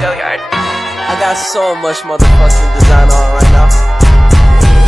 Go yard. I got so much motherfucking design on right now.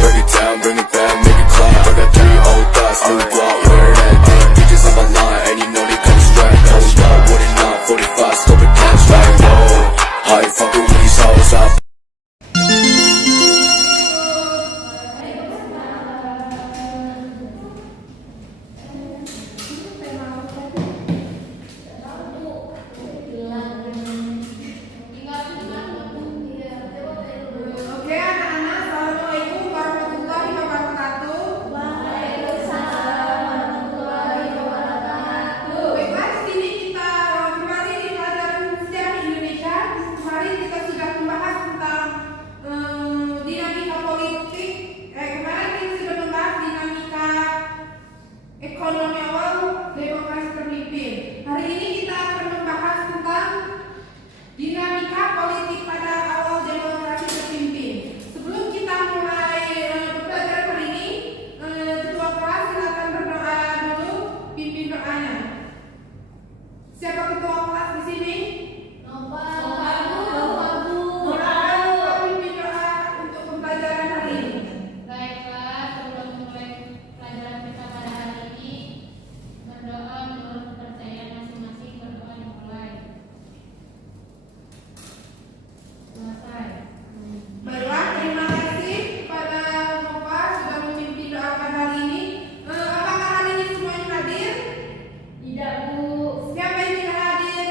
Break it down, bring it back, make it clap. I got 3 old thoughts, new block, where that thing. Bitches on my line, and you know they come straight. Hold up, what it not, 45, scope it cash like whoa. How you fucking with these hoes up? Siapa yang tidak hadir?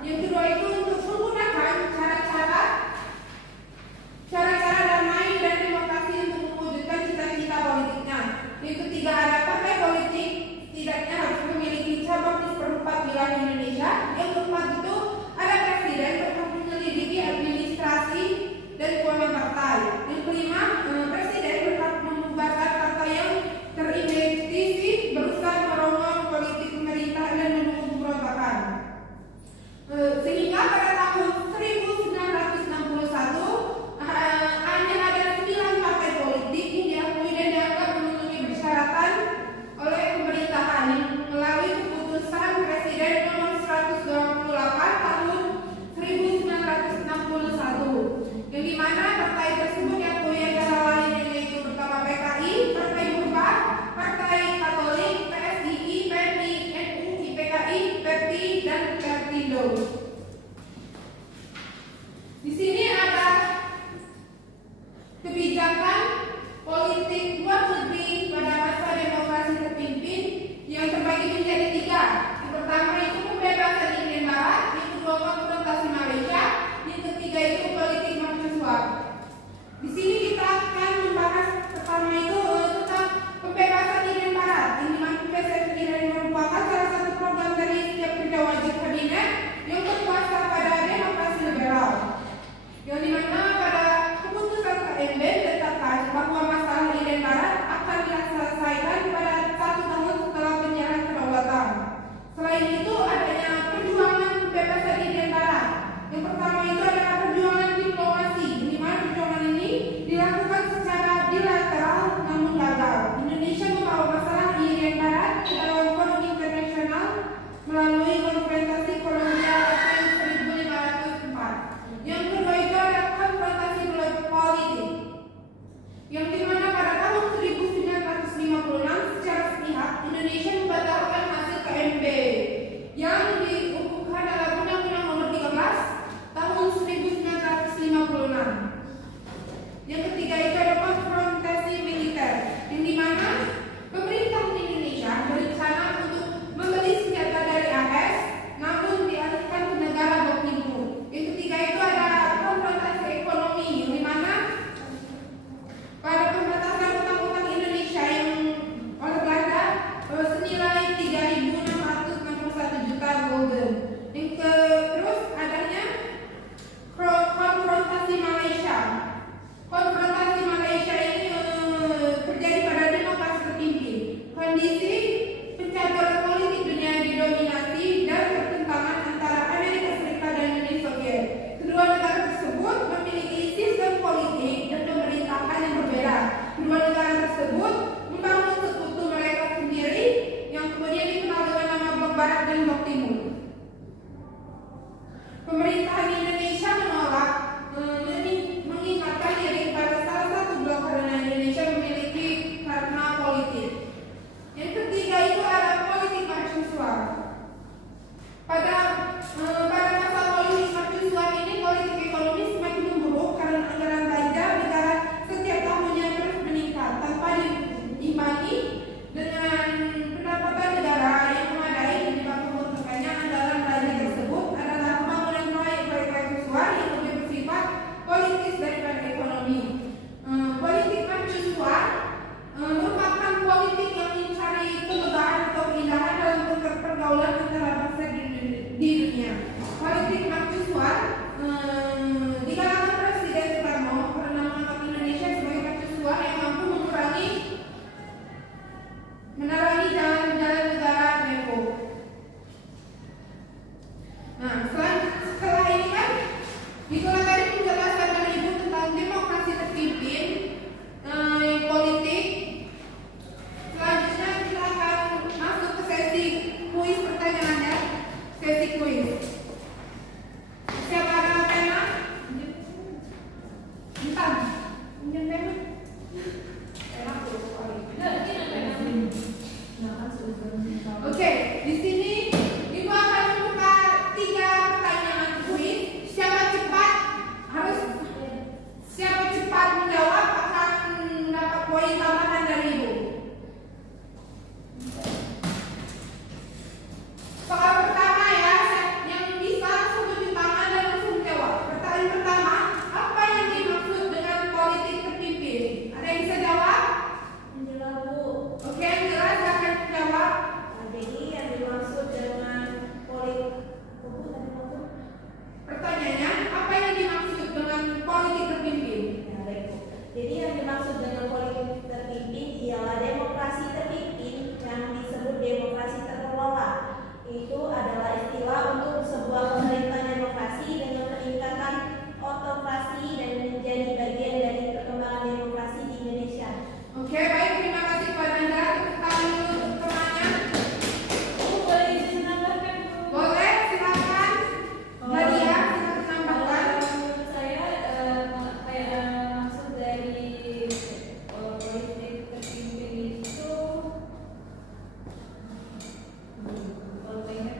Yang kedua itu untuk menggunakan cara-cara damai dan demokrasi untuk mewujudkan cita-cita politiknya. Yang ketiga ada partai politik setidaknya harus memiliki cabang di seperempat wilayah Indonesia. Yang keempat itu ada presiden berhak menyelidiki administrasi dan keuangan partai. Yang kelima, presiden berhak membubarkan partai yang teridentifikasi berusaha merongrong politik pemerintah dan mendukung pemberontakan. Sehingga pada tahun 1961 hanya ada 9 partai politik yang diakui dan dianggap memenuhi persyaratan oleh pemerintahan melalui keputusan Presiden nomor 128 tahun 1961, yang dimana partai tersebut diakui antara lain yaitu pertama PKI, Partai Buruh, Partai Katolik, PSII, PMI, NU, IPKI, PEPI, dan Pertindo. Di sini ada kebijakan politik luar negeri pada masa demokrasi terpimpin yang terbagi menjadi 3. Yang pertama itu pembebasan Irian Barat, yang kedua konfrontasi Malaysia, yang ketiga itu politik mercusuar. Di sini kita akan membahas pertama itu tentang pembebasan Irian Barat, yang dimana pembebasan Irian merupakan salah satu program dari setiap kerja wajib kabinet yang berkuasa pada demokrasi liberal, yang dimana pada keputusan KMB ditetapkan bahwa masalah Irian Barat akan diselesaikan pada 1 tahun setelah penyerahan kedaulatan. Selain itu adanya perjuangan pembebasan Irian Barat. Yang pertama itu adalah perjuangan diplomasi, di mana perjuangan ini dilakukan secara bilateral namun gagal. Indonesia membawa masalah Irian Barat ke dalam forum internasional melalui konferensi Columbia April 1504. Yang kedua itu ada konfrontasi politik, yang dimana pada tahun 1956 secara sepihak Indonesia membatalkan hasil KMB yang diukuhkan dalam Undang-Undang Nomor 13 tahun 1956. Yang ketiga itu ada konfrontasi militer, yang dimana pemerintah Indonesia berencana untuk membeli senjata dari AS namun dialihkan ke negara Blok Timur. Yang ketiga itu ada konfrontasi ekonomi, yang dimana pada pembatasan utang-utang Indonesia yang oleh Belanda senilai 3.661 juta golden. Terus adanya konfrontasi Malaysia. Konfrontasi Malaysia ini terjadi pada demokrasi terpimpin. Kondisi pencabulan politik dunia didominasi dan pertentangan antara Amerika Serikat dan Uni Soviet. Kedua negara tersebut memiliki sistem politik dan pemerintahan yang berbeda. Kedua negara tersebut membangun sekutu mereka sendiri yang kemudian dikenal dengan nama Blok Barat dan Blok Timur. Pemerintahan Indonesia menolak mengingatkan diri kepada salah satu blok karena Indonesia memiliki karena politik. Yang ketiga itu ada politik mercusuar. Pada masa politik mercusuar ini, politik ekonomi semakin memburuk karena anggaran belanja negara setiap tahunnya terus meningkat tanpa diimbangi dengan pendapatan negara yang memadai. Menyebabkan membengkaknya anggaran belanja tersebut adalah pembangunan proyek-proyek mercusuar yang lebih bersifat politis daripada ekonomi. Politik mercusuar merupakan politik yang mencari kemegahan atau keindahan dalam pergaulan antara bangsa di dunia. Politik mercusuar di kalangan Presiden Soekarno karena menganggap Indonesia sebagai mercusuar yang mampu menerangi jalan-jalan negara Mepo. Nah, setelah ini kan itulah tadi penjelasan dari Ibu tentang demokrasi terpimpin yang politik. Selanjutnya kita akan masuk ke sesi kuis pertanyaannya. Sesi kuis. Siapa ada pena? Bentar. Pinjam pena. Pena tuh. Oke, di sini Ibu akan membuka 3 pertanyaan kuis. Siapa cepat menjawab akan mendapat poin tambahan dari Ibu. Soal pertama ya, Pertanyaannya, apa yang dimaksud dengan politik terpimpin? Nah, baik, Bu. Jadi yang dimaksud dengan politik terpimpin ialah demokrasi terpimpin yang disebut demokrasi terkelola. Itu adalah istilah untuk sebuah pemerintahan demokrasi dengan peningkatan otokrasi dan menjadi bagian dari perkembangan demokrasi di Indonesia. Oke, baik, terima kasih kepada Anda. Tepuk tangan dulu untuk temannya. Boleh izin menambahkan, Bu? Boleh, silakan. Nadia, silakan tambahkan. Menurut saya maksud dari politik terpimpin itu kalau pengen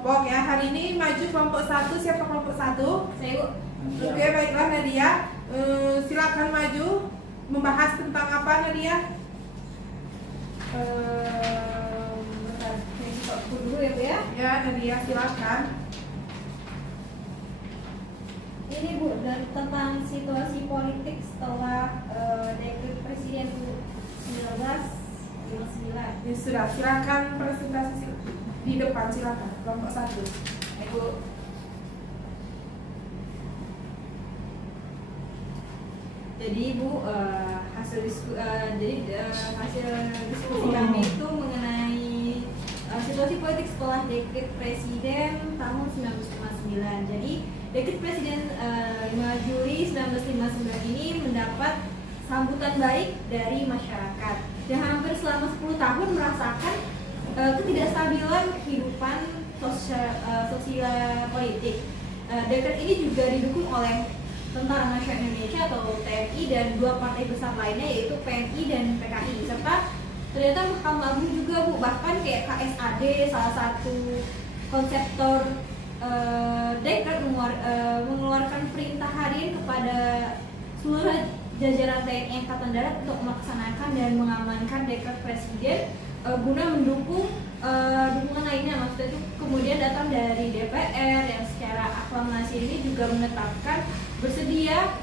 kelompok ya. Hari ini maju kelompok 1. Siapa kelompok 1? Saya Bu. Oke, baiklah Nadia. Silakan maju. Membahas tentang apa Nadia? Bentar, saya buka buku dulu ya Bu ya. Ya Nadia, silakan. Ini Bu, tentang situasi politik setelah dekret Presiden 1959. Ya sudah, silakan presentasi di depan, silakan. Kelompok 1. Bu. Jadi Bu, hasil diskusi kami itu mengenai situasi politik setelah dekret Presiden tahun 1959. Jadi dekret Presiden 5 Juli 1959 ini mendapat sambutan baik dari masyarakat yang hampir selama 10 tahun merasakan ketidakstabilan kehidupan sosial politik. Dekret ini juga didukung oleh Tentara Nasional Indonesia atau TNI dan dua partai besar lainnya yaitu PNI dan PKI, serta ternyata Mahkamah Agung juga Bu, bahkan kayak KSAD salah satu konseptor dekret mengeluarkan perintah harian kepada seluruh jajaran TNI Angkatan Darat untuk melaksanakan dan mengamankan dekret Presiden guna mendukung dukungan lainnya. Maksudnya itu kemudian datang dari DPR yang secara aklamasi ini juga menetapkan bersedia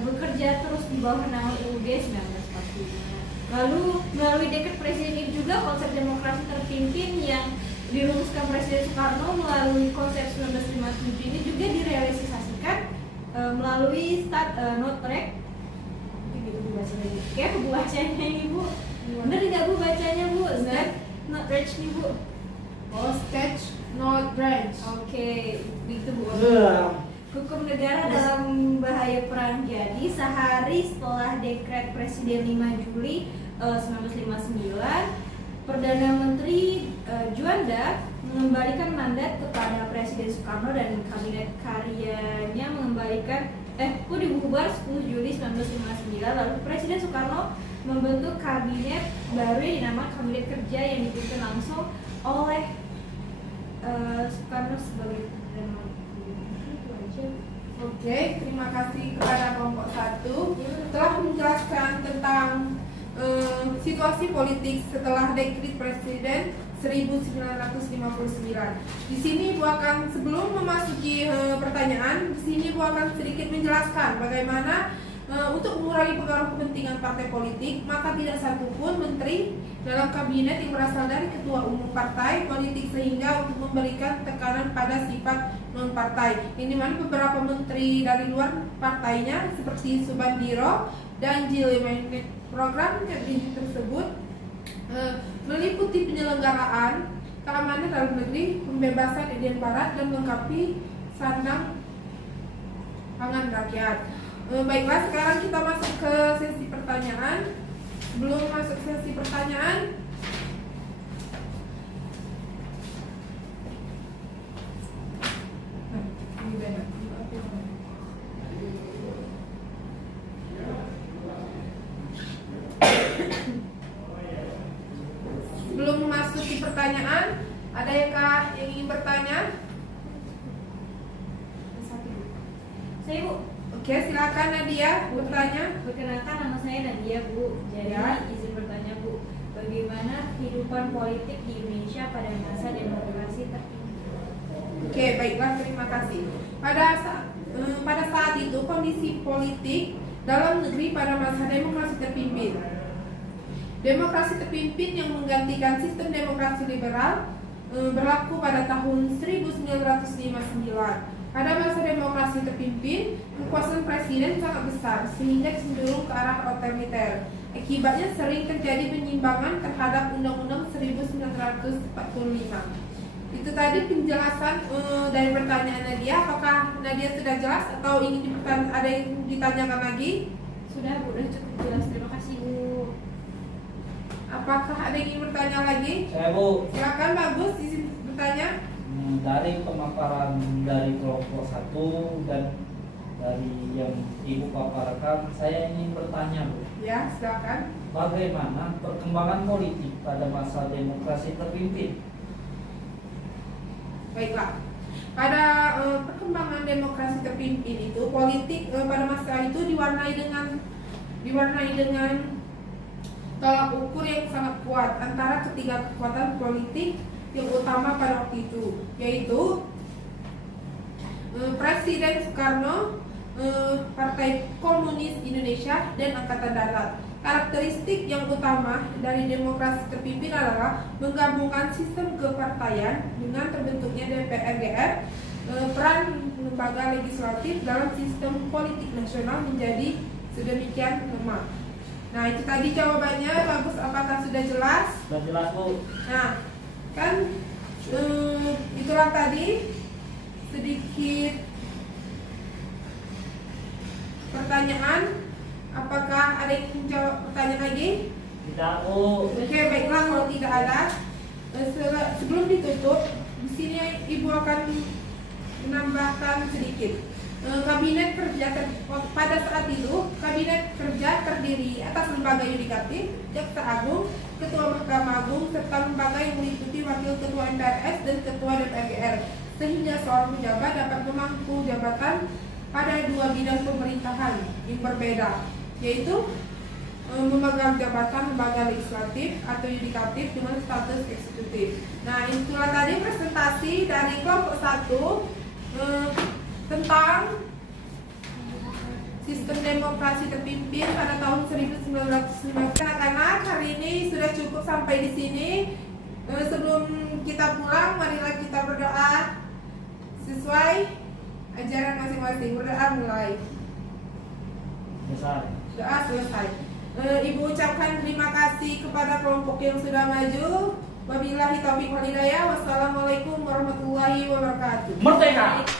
bekerja terus di bawah nama UUD 1945. Lalu melalui dekret Presiden ini juga konsep demokrasi terpimpin yang dirumuskan Presiden Soekarno melalui konsep 1957 ini juga direalisasikan melalui note track. Kayak Bu bacanya ini Bu, bener nggak Bu bacanya Bu? Note track nih Bu. Oh, sketch note branch. Oke, begitu Bu. Hukum negara dalam bahaya perang. Jadi sehari setelah dekret Presiden 5 Juli 1959, Perdana Menteri Juanda mengembalikan mandat kepada Presiden Soekarno dan kabinet karyanya mengembalikan dibubar 10 Juli 1959. Lalu Presiden Soekarno membentuk kabinet baru yang dinamakan Kabinet Kerja yang dipimpin langsung oleh Soekarno sebagai Perdana Menteri. Oke, terima kasih kepada kelompok 1 telah menjelaskan tentang situasi politik setelah dekret Presiden 1959. Di sini Bu akan, sebelum memasuki pertanyaan, di sini Bu akan sedikit menjelaskan bagaimana untuk mengurangi pengaruh kepentingan partai politik, maka tidak satupun menteri dalam kabinet yang berasal dari ketua umum partai politik, sehingga untuk memberikan tekanan pada sifat non partai. Ini mana beberapa menteri dari luar partainya seperti Subandiro dan Jilemanik. Program kabinet tersebut meliputi penyelenggaraan keamanan dalam negeri, pembebasan Irian Barat, dan melengkapi sandang pangan rakyat. Baiklah, sekarang kita masuk ke sesi pertanyaan. Sebelum masuk sesi pertanyaan, sebelum memasuki pertanyaan, adakah yang ingin bertanya? Saya Bu. Oke, silakan Nadia bertanya. Perkenalkan, nama saya Nadia Bu. Jadi izin bertanya Bu, bagaimana kehidupan politik di Indonesia pada masa demokrasi terpimpin? Oke, baiklah, terima kasih. Pada saat itu kondisi politik dalam negeri pada masa demokrasi terpimpin. Demokrasi terpimpin yang menggantikan sistem demokrasi liberal berlaku pada tahun 1959. Pada masa demokrasi terpimpin, kekuasaan presiden sangat besar sehingga cenderung ke arah otoriter. Akibatnya sering terjadi penyimpangan terhadap Undang-Undang 1945. Itu tadi penjelasan dari pertanyaan Nadia. Apakah Nadia sudah jelas atau ada yang ditanyakan lagi? Sudah Bu, sudah cukup jelas. Terima kasih Bu. Apakah ada yang ingin bertanya lagi? Saya Bu, Silakan bagus, izin bertanya. dari pemaparan dari kelompok 1 dan dari yang Ibu paparkan, saya ingin bertanya Bu, Ya, silakan. bagaimana perkembangan politik pada masa demokrasi terpimpin? Baiklah. Pada perkembangan demokrasi terpimpin itu, politik pada masa itu diwarnai dengan tolak ukur yang sangat kuat antara ketiga kekuatan politik yang utama pada waktu itu, yaitu Presiden Soekarno, Partai Komunis Indonesia, dan Angkatan Darat. Karakteristik yang utama dari demokrasi terpimpin adalah menggabungkan sistem kepartaian dengan terbentuknya DPR-GR, peran lembaga legislatif dalam sistem politik nasional menjadi sedemikian lemah. Nah, itu tadi jawabannya. Bagus, apakah sudah jelas? Sudah jelas, Bu. Nah, kan itulah tadi sedikit pertanyaan. Apakah ada yang menjawab pertanyaan lagi? Tidak, Bu. Oke, baiklah, kalau tidak ada, sebelum ditutup, di sini Ibu akan menambahkan sedikit. Kabinet kerja pada saat itu, kabinet kerja terdiri atas lembaga yudikatif, jaksa agung, ketua mahkamah agung, serta lembaga yang meliputi wakil ketua MPRS dan ketua DPR, sehingga seorang pejabat dapat memangku jabatan pada dua bidang pemerintahan yang berbeda, yaitu memegang jabatan lembaga legislatif atau yudikatif dengan status eksekutif. Nah, itulah tadi presentasi dari kelompok 1 tentang sistem demokrasi terpimpin pada tahun 1950. Anak-anak, hari ini sudah cukup sampai di sini. Sebelum kita pulang, marilah kita berdoa sesuai ajaran masing-masing. Berdoa mulai. Selesai. Doa selesai. Ibu ucapkan terima kasih kepada kelompok yang sudah maju. Wabillahi taufiq wal hidayah. Wassalamualaikum warahmatullahi wabarakatuh. Merdeka.